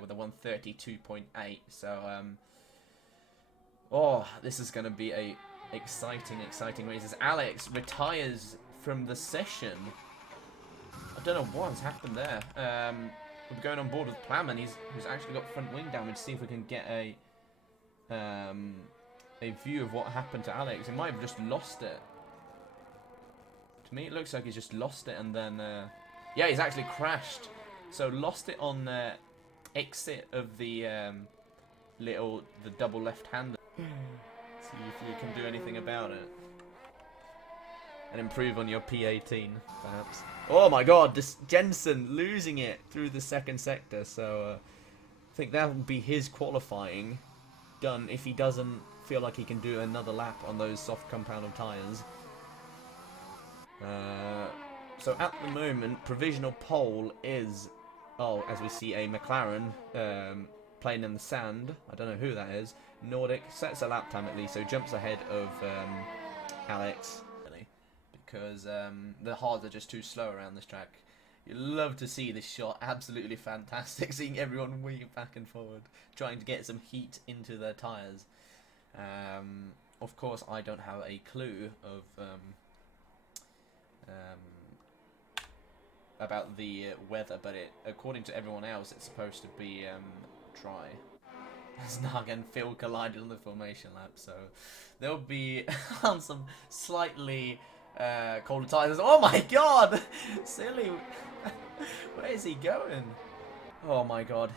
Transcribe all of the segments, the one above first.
with a 132.8. So, oh, this is going to be a exciting race as Alex retires from the session. I don't know what's happened there. We're going on board with Plowman. Who's actually got front wing damage. See if we can get a view of what happened to Alex. He might have just lost it. To me, it looks like he's just lost it, and then yeah, he's actually crashed. So lost it on exit of the double left-hander. See if you can do anything about it. And improve on your P18, perhaps. Oh my god, this Jensen losing it through the second sector. So I think that will be his qualifying done if he doesn't feel like he can do another lap on those soft compound tyres. So at the moment, provisional pole is, oh, as we see a McLaren playing in the sand. I don't know who that is. Nordic sets a lap time at least, so jumps ahead of Alex. Because the hards are just too slow around this track. You love to see this shot, absolutely fantastic. Seeing everyone weave back and forward, trying to get some heat into their tyres. Of course, I don't have a clue of about the weather, but according to everyone else, it's supposed to be dry. As Naga and Phil collided on the formation lap, so they'll be on some slightly colder tyres. Oh my god! Silly! Where is he going? Oh my god.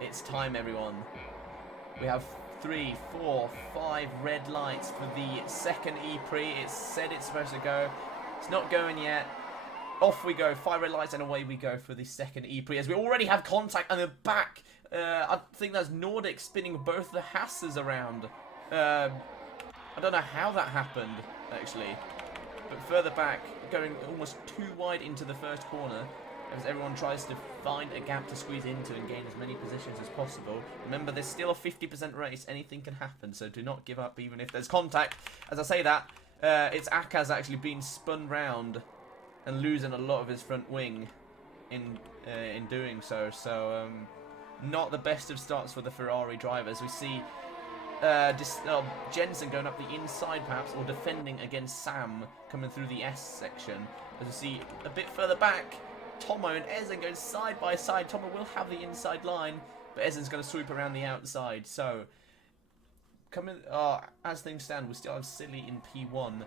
It's time, everyone. We have 3, 4, 5 red lights for the second Eprix. It's said it's supposed to go. It's not going yet. Off we go. 5 red lights and away we go for the second Eprix. As we already have contact on the back. I think that's Nordic spinning both the Hasses around. I don't know how that happened, actually. But further back, going almost too wide into the first corner, as everyone tries to find a gap to squeeze into and gain as many positions as possible. Remember, there's still a 50% race. Anything can happen, so do not give up even if there's contact. As I say that, it's Akaz actually being spun round and losing a lot of his front wing in doing so. So, not the best of starts for the Ferrari drivers. We see Jensen going up the inside perhaps, or defending against Sam coming through the S section. As we see a bit further back, Tomo and Ezen going side by side. Tomo will have the inside line, but Ezen's going to sweep around the outside. So, as things stand, we still have Silly in P1,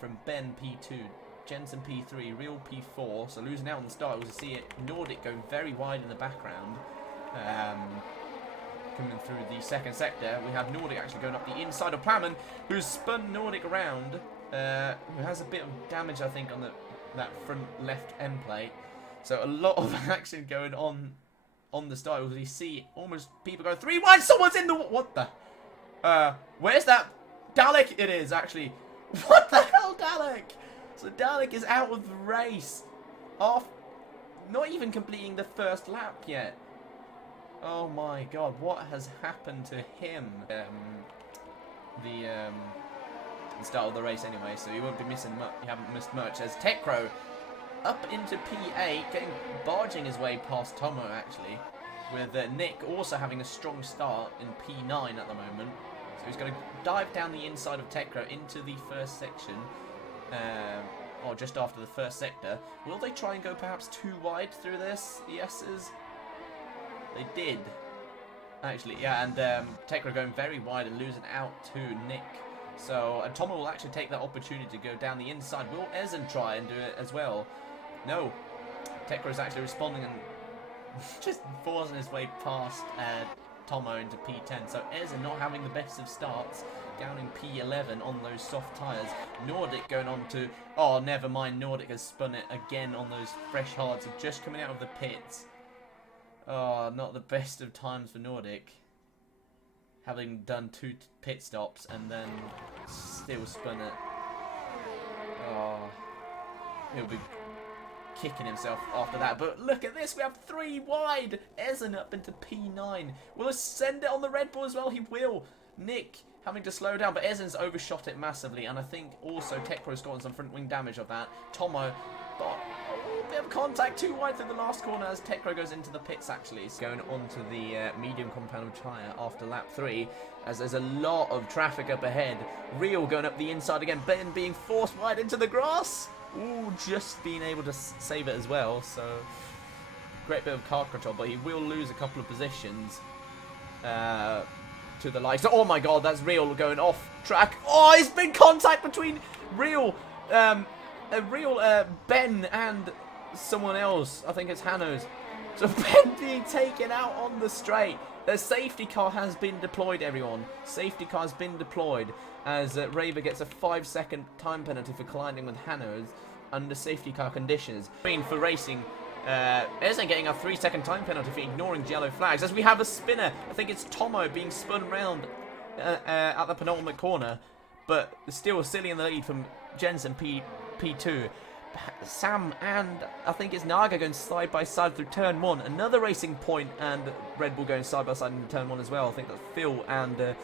from Ben P2, Jensen P3, Real P4. So losing out on the start, we'll see it. Nordic going very wide in the background. Coming through the second sector, we have Nordic actually going up the inside of Plowman, who's spun Nordic around, who has a bit of damage, I think, on that front left end plate. So a lot of action going on the start. We see almost people going 3 wide. Someone's in the what the? Where's that? Dalek? It is actually. What the hell, Dalek? So Dalek is out of the race, off, not even completing the first lap yet. Oh my god, what has happened to him? The start of the race anyway, so you won't be missing much. You haven't missed much. As Tekro up into P8, barging his way past Tomo actually, with Nick also having a strong start in P9 at the moment. So he's going to dive down the inside of Tekro into the first section, or just after the first sector. Will they try and go perhaps too wide through this? The S's? They did, actually, yeah, and Tekra going very wide and losing out to Nick. So Tomo will actually take that opportunity to go down the inside. Will Ezen try and do it as well? No. Tekra is actually responding and just forcing his way past Tomo into P10. So Ezen not having the best of starts, down in P11 on those soft tyres. Nordic going on to, oh, never mind, Nordic has spun it again on those fresh hards, just coming out of the pits. Oh, not the best of times for Nordic. Having done 2 pit stops and then still spun it. Oh, he'll be kicking himself after that. But look at this, we have 3 wide. Ezen up into P9. Will he send it on the Red Bull as well? He will. Nick having to slow down, but Ezen's overshot it massively. And I think also Tekro's gotten some front wing damage of that. Tomo, but bit of contact too wide through the last corner as Tekro goes into the pits actually. It's going on to the medium compound tyre after lap 3 as there's a lot of traffic up ahead. Real going up the inside again. Ben being forced wide into the grass. Ooh, just being able to save it as well. So great bit of car control, but he will lose a couple of positions to the likes. Oh my god, that's Real going off track. Oh, it's been contact between Real, Ben and someone else. I think it's Hanno's. So Ben being taken out on the straight. The safety car has been deployed, everyone. Safety car has been deployed as Raver gets a 5-second time penalty for colliding with Hanno's under safety car conditions. For racing, Ezen getting a 3-second time penalty for ignoring yellow flags as we have a spinner. I think it's Tomo being spun round at the penultimate corner, but still silly in the lead from Jensen P2. Sam and I think it's Naga going side by side through turn 1. Another racing point and Red Bull going side by side in turn 1 as well. I think that's Phil and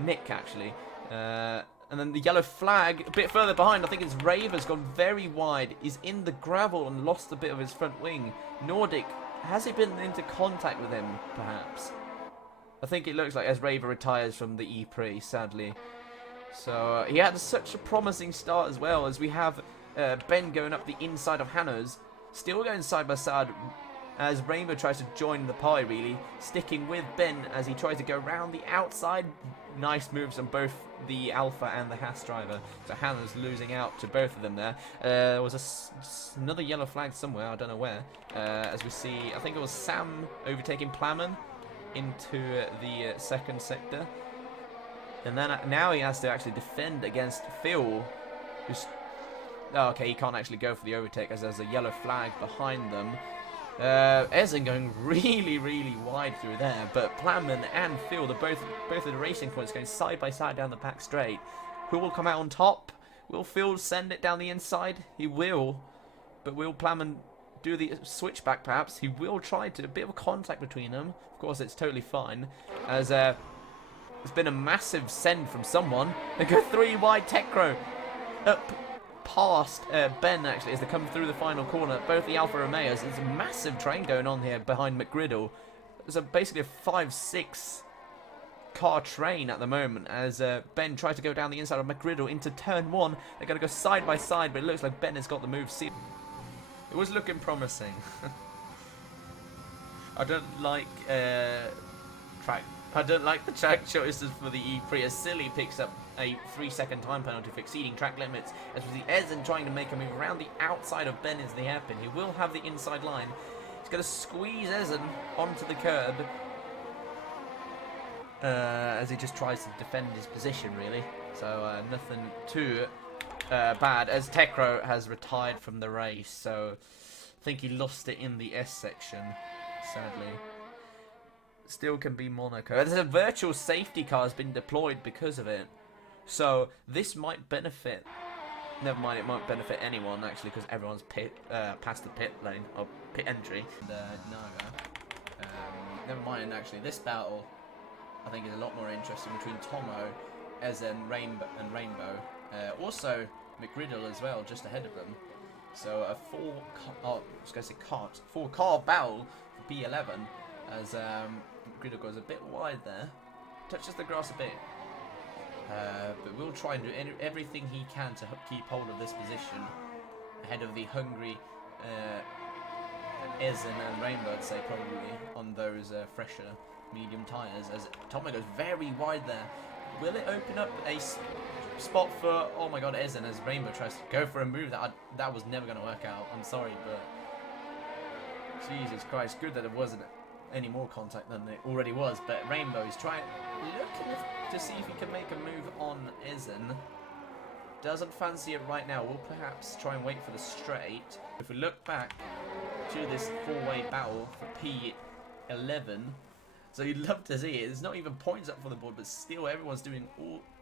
Nick actually. And then the yellow flag a bit further behind. I think it's Raver's gone very wide. He's in the gravel and lost a bit of his front wing. Nordic, has he been into contact with him perhaps? I think it looks like as Raver retires from the Eprix, sadly. So he had such a promising start as well as we have Ben going up the inside of Hanno's, still going side by side as Rainbow tries to join the pie really, sticking with Ben as he tries to go around the outside. Nice moves on both the Alpha and the Haas driver. So Hanno's losing out to both of them there. There was another yellow flag somewhere, I don't know where, as we see, I think it was Sam overtaking Plamen into the second sector. And then now he has to actually defend against Phil, who's... Oh, okay, he can't actually go for the overtake as there's a yellow flag behind them. Ezen going really, really wide through there, but Plamen and Phil, both of the racing points going side by side down the back straight. Who will come out on top? Will Phil send it down the inside? He will, but will Plamen do the switchback perhaps? He will try to. A bit of contact between them. Of course, it's totally fine, as there's been a massive send from someone. They go 3 wide Tekro up past Ben actually as they come through the final corner. Both the Alfa Romeos. There's a massive train going on here behind McGriddle. There's basically a 5-6 car train at the moment as Ben tried to go down the inside of McGriddle into turn 1. They're going to go side by side, but it looks like Ben has got the move sealed. It was looking promising. I don't like the track choices for the Eprix as Silly picks up a 3-second time penalty for exceeding track limits as we see Ezen trying to make a move around the outside of Ben into the hairpin. He will have the inside line. He's going to squeeze Ezen onto the curb as he just tries to defend his position really. So nothing too bad as Tekro has retired from the race. So I think he lost it in the S section, sadly. Still can be Monaco. There's a virtual safety car has been deployed because of it. So this might benefit. Never mind, it might benefit anyone actually because everyone's past the pit lane or pit entry. And Naga. Never mind actually. This battle I think is a lot more interesting between Tomo, Ezen, Rainbow. Also McGriddle as well, just ahead of them. So a four car battle for P11 as McGriddle goes a bit wide there, touches the grass a bit. But we'll try and do everything he can to keep hold of this position ahead of the hungry Ezen and Rainbow, I'd say, probably on those fresher medium tyres. As Tomo goes very wide there. Will it open up a spot for, oh my god, Ezen as Rainbow tries to go for a move that was never going to work out. I'm sorry, but Jesus Christ, good that there wasn't any more contact than it already was. But Rainbow is looking to see if he can make a move on Ezen. Doesn't fancy it right now. We'll perhaps try and wait for the straight. If we look back to this four-way battle for P11, so you'd love to see it. There's not even points up for the board, but still everyone's doing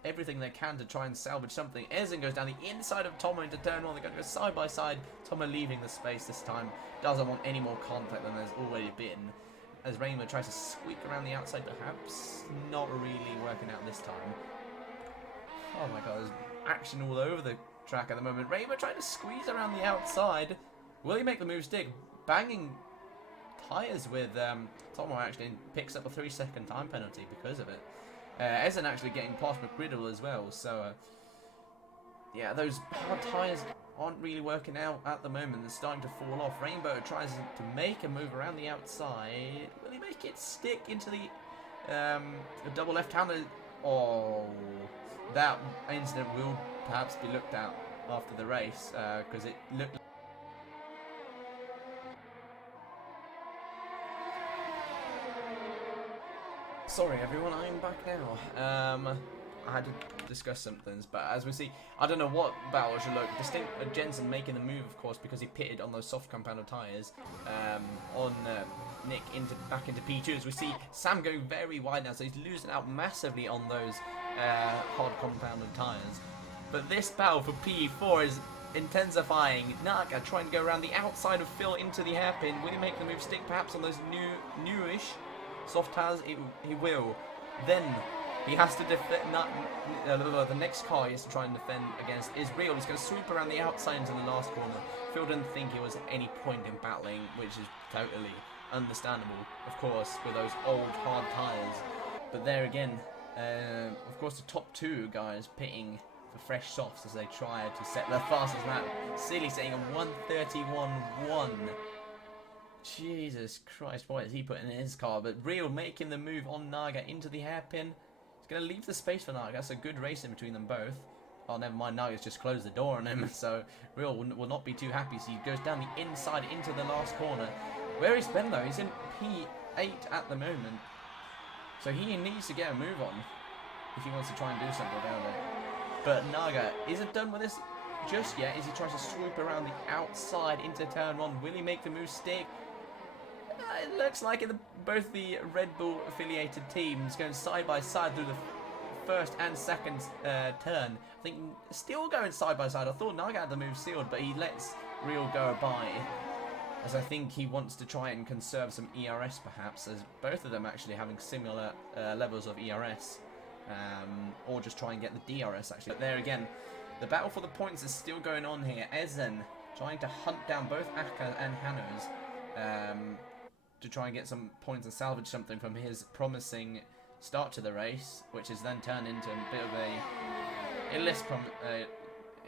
everything they can to try and salvage something. Ezen goes down the inside of Tomo into turn 1. They're going to go side by side. Tomo leaving the space this time. Doesn't want any more contact than there's already been. As Rainbow tries to squeak around the outside, perhaps not really working out this time. Oh my god, there's action all over the track at the moment. Rainbow trying to squeeze around the outside. Will he make the move stick? Banging tyres with Tomo actually picks up a 3-second time penalty because of it. Ezen actually getting past McGriddle as well. So, yeah, those hard tyres aren't really working out at the moment. They're starting to fall off. Rainbow tries to make a move around the outside. Will he make it stick into the double left-hander? Oh, that incident will perhaps be looked at after the race because it looked. Sorry everyone, I'm back now. I had to discuss some things, but as we see, I don't know what battle should look. Distinct Jensen making the move, of course, because he pitted on those soft compounded tyres on Nick back into P2. As we see Sam going very wide now, so he's losing out massively on those hard compounded tyres. But this battle for P4 is intensifying. Naga trying to go around the outside of Phil into the hairpin. Will he make the move stick perhaps on those newish soft tyres? He will. Then he has to defend. The next car he has to try and defend against is Real. He's going to swoop around the outside into the last corner. Phil didn't think it was any point in battling, which is totally understandable, of course, with those old hard tyres. But there again, of course, the top two guys pitting for fresh softs as they try to set their fastest lap. Silly saying a 1:31.1. Jesus Christ, what is he putting in his car? But Real making the move on Naga into the hairpin. He's going to leave the space for Naga. That's a good race in between them both. Oh, never mind, Naga's just closed the door on him. So Real will not be too happy. So he goes down the inside into the last corner. Where he's been though, he's in P8 at the moment. So he needs to get a move on if he wants to try and do something about it. But Naga isn't done with this just yet as he tries to swoop around the outside into turn 1. Will he make the move stick? It looks like both the Red Bull affiliated teams going side by side through the first and second turn. I think still going side by side. I thought Naga had the move sealed, but he lets Real go by, as I think he wants to try and conserve some ERS perhaps, as both of them actually having similar levels of ERS, or just try and get the DRS actually. But there again, the battle for the points is still going on here. Ezen trying to hunt down both Akka and Hanos to try and get some points and salvage something from his promising start to the race, which has then turned into a bit of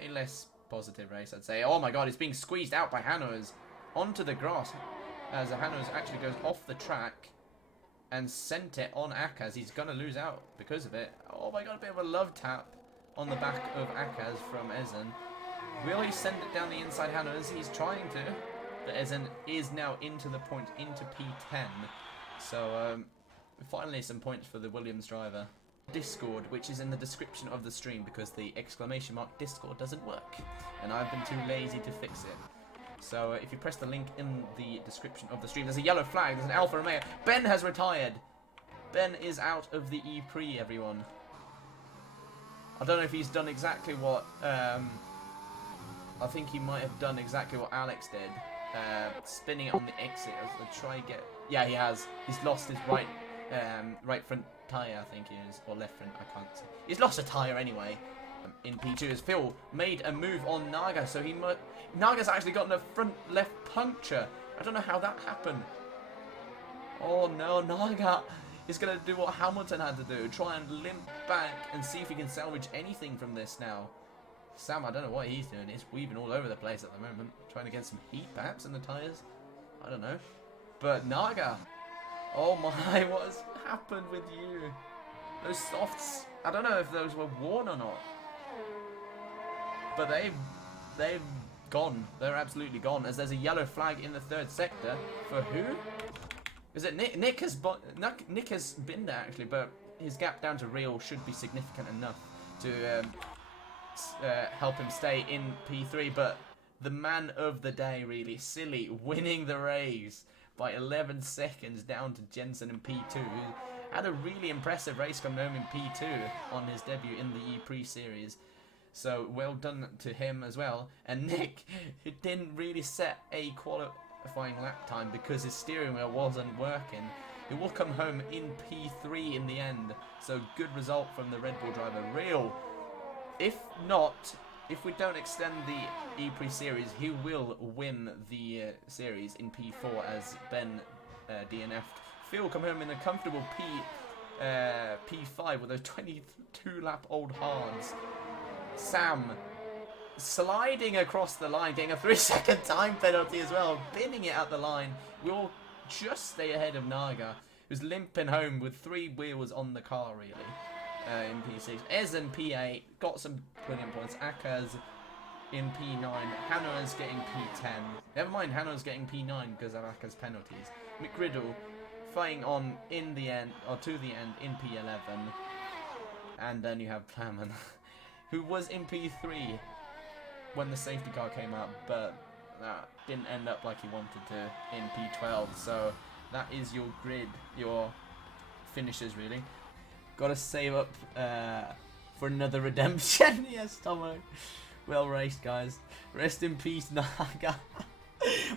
a less positive race, I'd say. Oh my god, he's being squeezed out by Hanos onto the grass as Hanos actually goes off the track and sent it on Akaz. He's going to lose out because of it. Oh my god, a bit of a love tap on the back of Akaz from Ezen. Will he send it down the inside Hanos? He's trying to. But Ezen is now into the point, into P10. So, finally some points for the Williams driver. Discord, which is in the description of the stream because the exclamation mark Discord doesn't work. And I've been too lazy to fix it. So, if you press the link in the description of the stream, there's a yellow flag, there's an Alfa Romeo. Ben has retired. Ben is out of the Eprix, everyone. I don't know if he's done exactly what, I think he might have done exactly what Alex did. Spinning it on the exit as they try and get. Yeah, he has. He's lost his right front tyre, I think he is, or left front. I can't see. He's lost a tyre anyway. In P2, as Phil made a move on Naga, so Naga's actually gotten a front left puncture. I don't know how that happened. Oh no, Naga is going to do what Hamilton had to do, try and limp back and see if he can salvage anything from this now. Sam, I don't know what he's doing. He's weaving all over the place at the moment. Trying to get some heat, perhaps, in the tyres. I don't know. But Naga. Oh my, what has happened with you? Those softs. I don't know if those were worn or not. But they've gone. They're absolutely gone. As there's a yellow flag in the third sector. For who? Is it Nick? Nick has been there, actually. But his gap down to Real should be significant enough to help him stay in P3, but the man of the day, really, Silly, winning the race by 11 seconds down to Jensen in P2, who had a really impressive race coming home in P2 on his debut in the Eprix series. So well done to him as well. And Nick, who didn't really set a qualifying lap time because his steering wheel wasn't working, he will come home in P3 in the end. So good result from the Red Bull driver. Real. If not if we don't extend the Eprix series, he will win the series in P4 as Ben DNF'd. Phil come home in a comfortable P5 with those 22-lap-old hards. Sam sliding across the line, getting a 3-second time penalty as well, binning it at the line. We'll just stay ahead of Naga, who's limping home with 3 wheels on the car, really, in P6. Ez in P8, got some brilliant points. Aka's in P9. Hannah's getting P10. Never mind, Hannah's getting P9 because of Aka's penalties. McGriddle fighting on in the end, or to the end, in P11. And then you have Plaman, who was in P3 when the safety car came out, but that didn't end up like he wanted to in P12. So that is your grid, your finishes, really. Gotta save up for another redemption. Yes, Tomo. Well raced, guys. Rest in peace, Naga.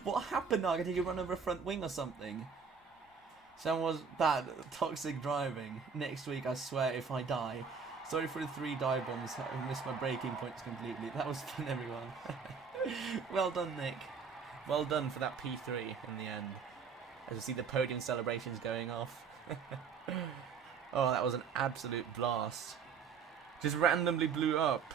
What happened, Naga? Did you run over a front wing or something? Someone was that toxic driving. Next week, I swear, if I die. Sorry for the 3 dive bombs. I missed my braking points completely. That was fun, everyone. Well done, Nick. Well done for that P3 in the end. As you see the podium celebrations going off. Oh, that was an absolute blast. Just randomly blew up.